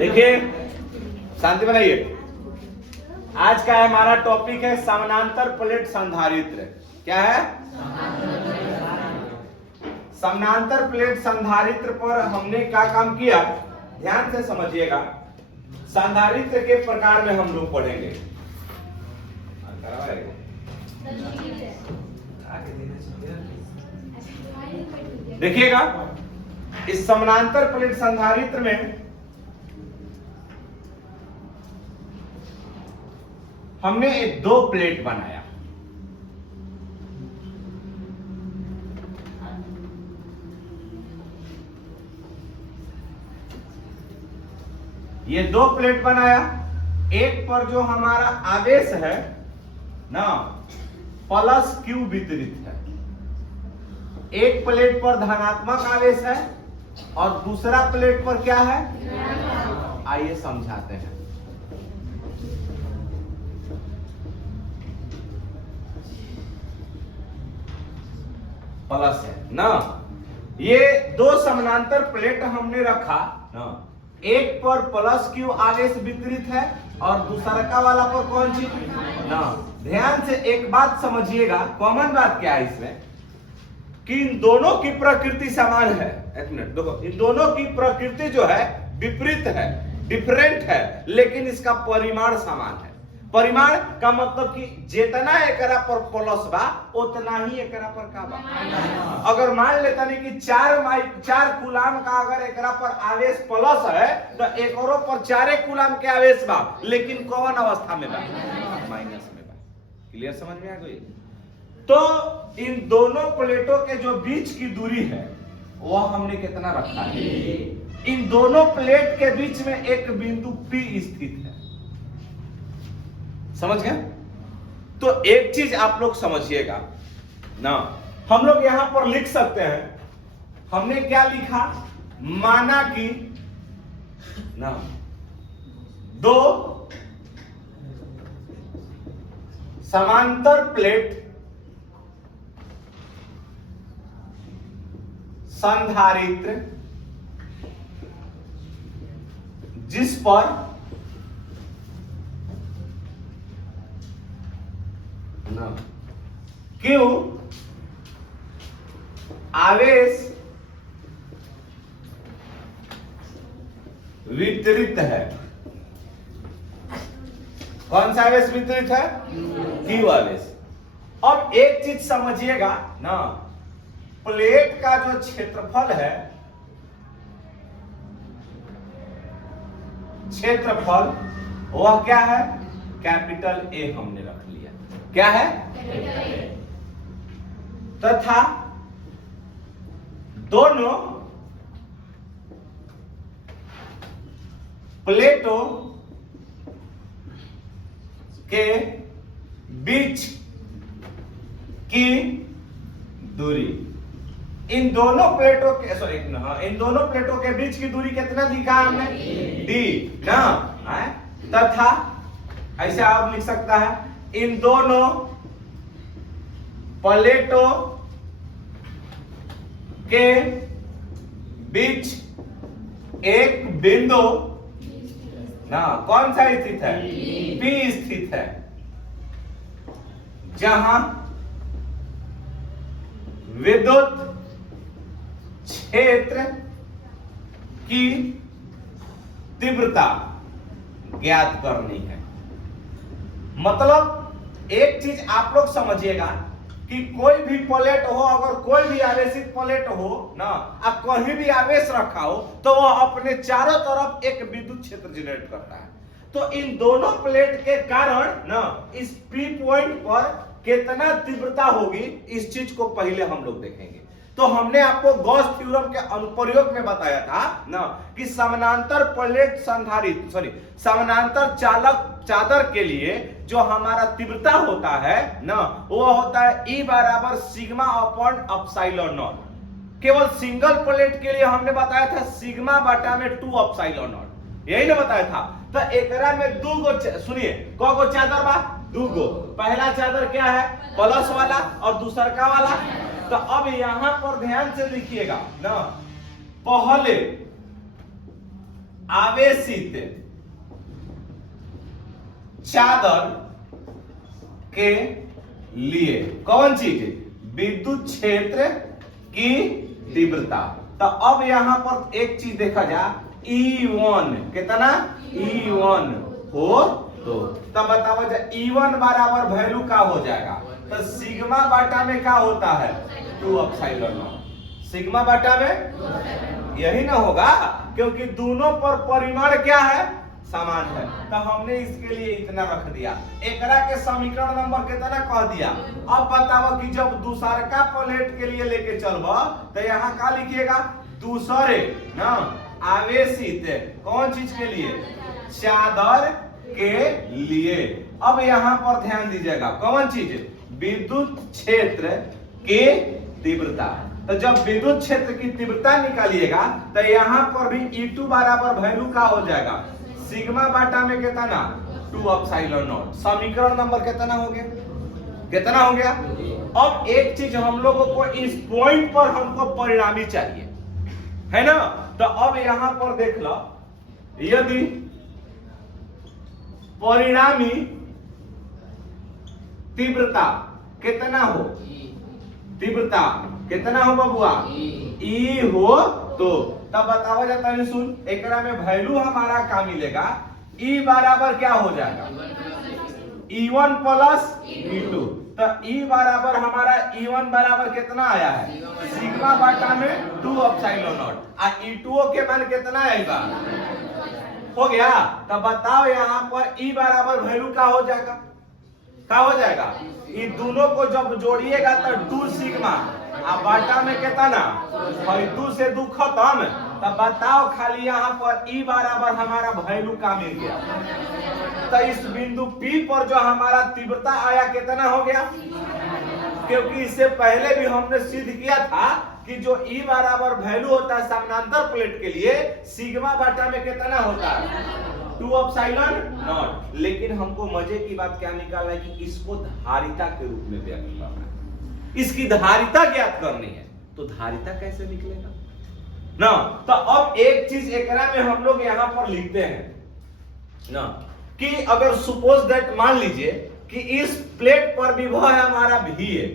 देखिए, शांति बनाइए। आज का हमारा टॉपिक है समानांतर प्लेट संधारित्र। क्या है? समानांतर प्लेट संधारित्र पर हमने क्या काम किया, ध्यान से समझिएगा। संधारित्र के प्रकार में हम लोग पढ़ेंगे। देखिएगा, इस समानांतर प्लेट संधारित्र में हमने एक दो प्लेट बनाया। ये दो प्लेट बनाया। एक पर जो हमारा आवेश है ना, प्लस क्यू वितरित है। एक प्लेट पर धनात्मक आवेश है और दूसरा प्लेट पर क्या है? आइए समझाते हैं। प्लस है ना, ये दो समानांतर प्लेट हमने रखा ना, एक पर प्लस क्यू आवेश वितरित है और दूसरा का वाला पर कौन सी ना। ध्यान से एक बात समझिएगा, कॉमन बात क्या है इसमें, कि इन दोनों की प्रकृति समान है। एक मिनट देखो, इन दोनों की प्रकृति जो है विपरीत है, डिफरेंट है, लेकिन इसका परिमाण समान है। परिमाण का मतलब कि जितना एकरा पर प्लस बा उतना ही एकरा पर का बा। अगर मान लेता नहीं कि 4 कूलाम का अगर एकरा पर आवेश प्लस है तो एकरो पर 4 कूलाम के आवेश बा, लेकिन कौन अवस्था में बा? माइनस में बा। क्लियर समझ में आ गई? तो इन दोनों प्लेटों के जो बीच की दूरी है वह हमने कितना रखा है? इन दोनों प्लेट के बीच में एक बिंदु P स्थित है। समझ गए? तो एक चीज आप लोग समझिएगा ना, हम लोग यहां पर लिख सकते हैं, हमने क्या लिखा, माना कि ना दो समांतर प्लेट संधारित्र जिस पर क्यों आवेश वितरित है। कौन सा आवेश वितरित है? क्यू आवेश। अब एक चीज समझिएगा ना, प्लेट का जो क्षेत्रफल है, क्षेत्रफल वह क्या है? कैपिटल ए हमने रख लिया। क्या है? तथा दोनों प्लेटों के बीच की दूरी, इन दोनों प्लेटों के इन दोनों प्लेटों के बीच की दूरी कितना लिखा हमने? डी ना। तथा ऐसे आप लिख सकता है, इन दोनों प्लेटों के बीच एक बिंदु ना कौन सा स्थित है? P स्थित है, जहां विद्युत क्षेत्र की तीव्रता ज्ञात करनी है। मतलब एक चीज आप लोग समझिएगा कि कोई भी प्लेट हो, अगर कोई भी आवेशित प्लेट हो ना, अब कहीं भी आवेश रखा हो तो वह अपने चारों तरफ एक विद्युत क्षेत्र जनरेट करता है। तो इन दोनों प्लेट के कारण ना इस P पॉइंट पर कितना तीव्रता होगी, इस चीज को पहले हम लोग देखेंगे। तो हमने आपको गॉस थ्योरम के अनुप्रयोग में बताया था ना कि समानांतर प्लेट समानांतर चादर के लिए जो हमारा तीव्रता होता है ना, वो होता है E बराबर सिग्मा अपॉन एप्सिलॉन नॉट। केवल सिंगल प्लेट के लिए हमने बताया था सिग्मा बटा में 2 एप्सिलॉन नॉट, यही ना बताया था। तो एकरा में दो गो, सुनिए कौ गो चादर बा? 2 गो। पहला चादर क्या है? प्लस वाला, और दूसरा का वाला। तो अब यहां पर ध्यान से लिखिएगा ना, पहले आवेशित चादर के लिए कौन चीज? विद्युत क्षेत्र की तीव्रता। तो अब यहां पर एक चीज देखा जा, E1 कितना? E1 हो तो तब बताओ E1 बराबर वैल्यू का हो जाएगा? तो सिग्मा बाटा में क्या होता है? 2 एप्सिलॉन नॉट। सिग्मा बाटा में यही ना होगा, क्योंकि दोनों पर परिमाण क्या है? समान है। तो हमने इसके लिए इतना रख दिया। एकरा के समीकरण नंबर कितना कह दिया? अब बताओ कि जब दूसरे का प्लेट के लिए लेके चलबो तो यहाँ क्या लिखिएगा? दूसरे ना आवेशित कौन चीज के लिए? चादर के लिए। अब यहाँ पर ध्यान दीजिएगा, कौन चीज? विद्युत क्षेत्र के तीव्रता। तो जब विद्युत क्षेत्र की तीव्रता निकालिएगा तो यहाँ पर भी E2 बराबर वैल्यू का हो जाएगा? सिग्मा बाटा में कितना? 2 एप्सिलॉन नॉट। समीकरण नंबर कितना हो गया? कितना हो गया? अब एक चीज हम लोगों को इस पॉइंट पर हमको परिणामी चाहिए, है ना? तो अब यहां पर देख लो, यदि परिणामी तीव्रता कितना हो? तीव्रता कितना हो बबुआ? E हो तो तब बताओ जाता है, सुन एकरा में वैल्यू हमारा क्या मिलेगा? E बराबर क्या हो जाएगा? E1 plus E2। तो E बराबर हमारा E1 बराबर कितना आया है? सिग्मा बाटा में 2 एप्सिलॉन नॉट। और E2 के मान कितना आएगा? हो गया। तो बताओ यहाँ पर E बराबर वैल्यू का हो जाएगा? क्या हो जाएगा? ये दोनों को जब जोड़िएगा तो 2 सिग्मा और बाटा में कितना? 2 से 2 खत्म। तब बताओ खाली यहाँ पर E बराबर हमारा वैल्यू का मिल गया। तो इस बिंदु P पर जो हमारा तीव्रता आया कितना हो गया? क्योंकि इससे पहले भी हमने सिद्ध किया था कि जो E बराबर वैल्यू होता है समानांतर प्लेट के लिए, सिग्मा बाटा में कितना होता है? 2 एप्सिलॉन नॉट। लेकिन हमको मजे की बात क्या निकालना है कि इसको धारिता के रूप में व्यक्त करना है। इसकी धारिता ज्ञात करनी है। तो धारिता कैसे निकलेगा ना? तो अब एक चीज एकरा में हम लोग यहां पर लिखते हैं ना कि अगर सपोज दैट मान लीजिए कि इस प्लेट पर विभव है हमारा V है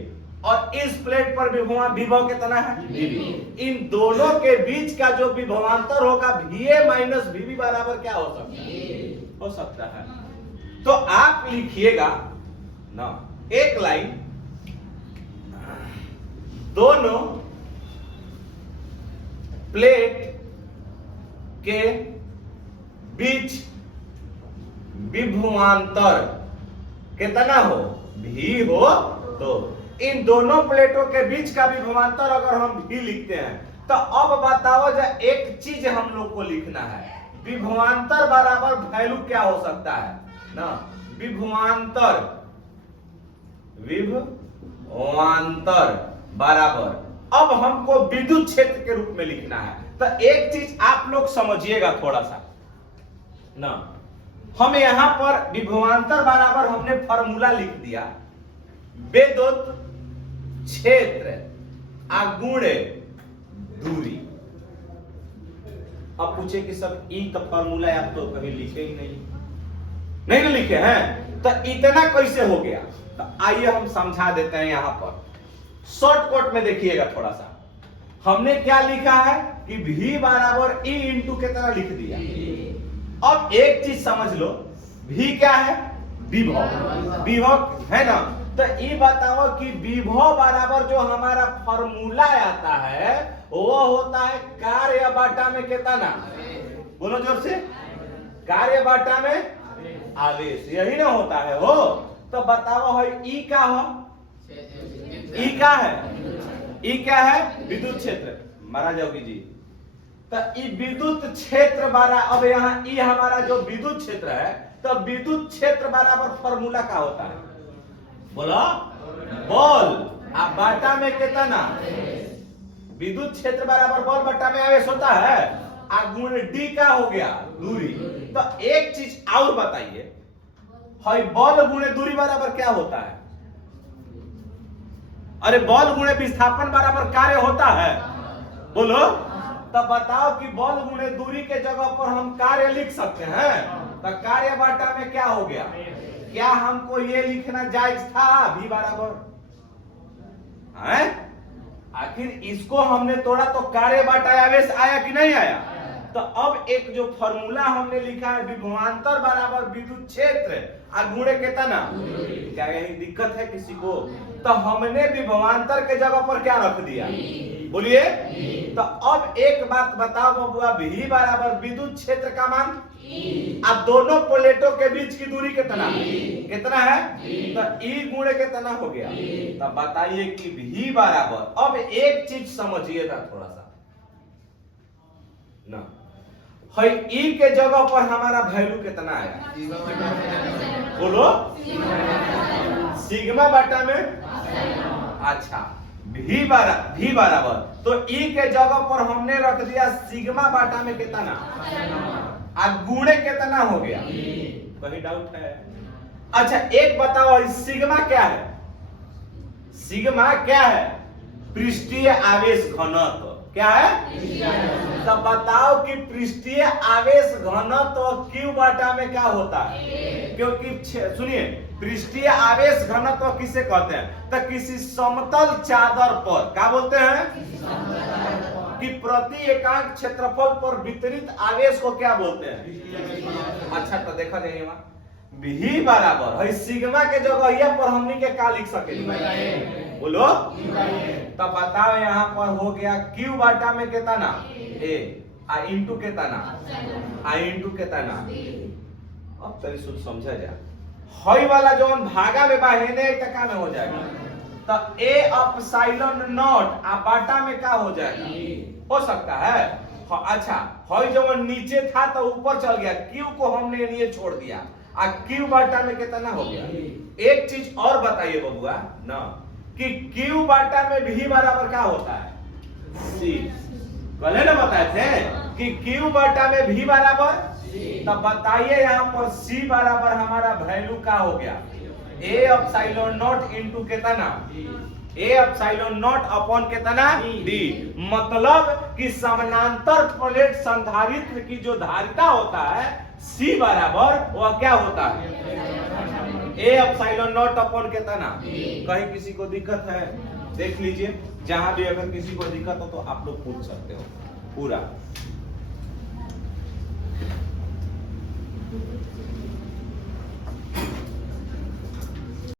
और इस प्लेट पर विभव कितना है? VB। इन दोनों के बीच का जो विभवांतर होगा VA माइनस VB बराबर क्या हो सकता है? हो सकता है। तो आप लिखिएगा ना एक लाइन, दोनों प्लेट के बीच विभवांतर कितना हो? V हो तो इन दोनों प्लेटों के बीच का विभवांतर अगर हम V लिखते हैं तो अब बताओ एक चीज हम लोग को लिखना है, विभवांतर बराबर वैल्यू क्या हो सकता है ना? विभवांतर बराबर अब हमको विद्युत क्षेत्र के रूप में लिखना है। तो एक चीज आप लोग समझिएगा थोड़ा सा ना, हम यहां पर विभवांतर बराबर हमने फॉर्मूला लिख दिया, विद्युत क्षेत्र गुणे दूरी। अब पूछे कि सब ई तो फॉर्मूला आप तो कहीं लिखे ही नहीं ना लिखे हैं, तो इतना कैसे हो गया? तो आइए हम समझा देते हैं। यहां पर शॉर्टकट में देखिएगा थोड़ा सा, हमने क्या लिखा है कि V बराबर E इंटू कितना लिख दिया। अब एक चीज समझ लो, V क्या है? विभव है ना? तो ये बताओ कि विभव बराबर जो हमारा फॉर्मूला आता है वो होता है कार्य बाटा में कितना? बोलो जोर से, कार्य बाटा में आवेश, यही ना होता है हो। तो बताओ है ई क्या हो? ई क्या है? ई क्या है? विद्युत क्षेत्र। मारा जाओगी जी। तो ई विद्युत क्षेत्र बारा, अब यहाँ ई हमारा जो विद्युत क्षेत्र है, तो विद्युत क्षेत्र बराबर फॉर्मूला क्या होता है? बोलो, बॉल अब बाटा में कितना? विद्युत क्षेत्र बराबर बॉल बटा में आवेश होता है, गुण डी का हो गया दूरी। तो एक चीज और बताइए, बॉल गुणे दूरी बराबर क्या होता है? अरे बॉल गुणे विस्थापन बराबर कार्य होता है, बोलो। तो बताओ कि बल गुणे दूरी के जगह पर हम कार्य लिख सकते हैं। तो कार्य बाटा में क्या हो गया? क्या हमको ये लिखना जायज था v बराबर है? आखिर इसको हमने तोड़ा तो कार्य बाटा आवेश आया कि नहीं आया? तो अब एक जो फॉर्मूला हमने लिखा है विभवांतर बराबर विद्युत क्षेत्र और गुणे कितना, क्या यही दिक्कत है किसी को? तो हमने विभवांतर के जगह पर क्या रख दिया? बोलिए। तो अब एक बात बताओ बबुआ, v बराबर विद्युत क्षेत्र का मान अब दोनों प्लेटों के बीच की दूरी कितना कितना है? तो E गुणे कितना हो गया? तो बताइए कि v बराबर, अब एक चीज समझिएगा थोड़ा सा ना, है E के जगह पर हमारा वैल्यू कितना आया? बोलो। सिग्मा बाटा में, अच्छा v बराबर तो E के जगह पर हमने रख दिया सिग्मा बाटा में कितना, अब गुणे कितना हो गया? कहीं डाउट है? अच्छा एक बताओ, सिग्मा क्या है? सिग्मा क्या है? पृष्ठीय आवेश घनत्व। क्या है? तो बताओ कि पृष्ठीय आवेश घनत्व क्यू बाटा में क्या होता है? क्योंकि सुनिए, पृष्ठीय आवेश घनत्व किसे कहते हैं? तो किसी समतल चादर पर क्या बोलते हैं? कि प्रति एकांक क्षेत्रफल पर वितरित आवेश को क्या बोलते हैं? अच्छा तो देखा जाइए वहां v बराबर है सिग्मा के जगह पर हमनी के क्या लिख सके? बोलो। तो बताओ यहाँ पर हो गया q बाटा में कितना a आ इंटू कितना आ इंटू कितना। अब तरी सुन समझा जा, हई वाला जो भागा में बाहेने टका में हो जाएगा। तो a अपसाइलन नॉट आ बाटा में क्या हो जाएगा? हो सकता है। अच्छा हई जो नीचे था तो ऊपर चल गया, q को हमने नीचे छोड़ दिया, आ q बाटा में कितना हो गया? एक चीज और बताइए बबुआ ना, कि q बाटा में v बराबर क्या होता है? c। कल ना बताए थे कि q बाटा में v बराबर, तब बताइए यहाँ पर c बराबर हमारा वैल्यू क्या हो गया? a अपसाइलन नॉट इनटू कितना, a अपसाइलन नॉट अपॉन कितना d। मतलब कि समानांतर प्लेट संधारित्र की जो धारिता होता है c बराबर वह क्या होता है? a अपसाइलन नॉट अपॉन कितना। कहीं किसी को दिक्कत है? देख लीजिए, जहां भी अगर किसी को दिक्कत हो तो आप लोग पूछ सकते हो पूरा।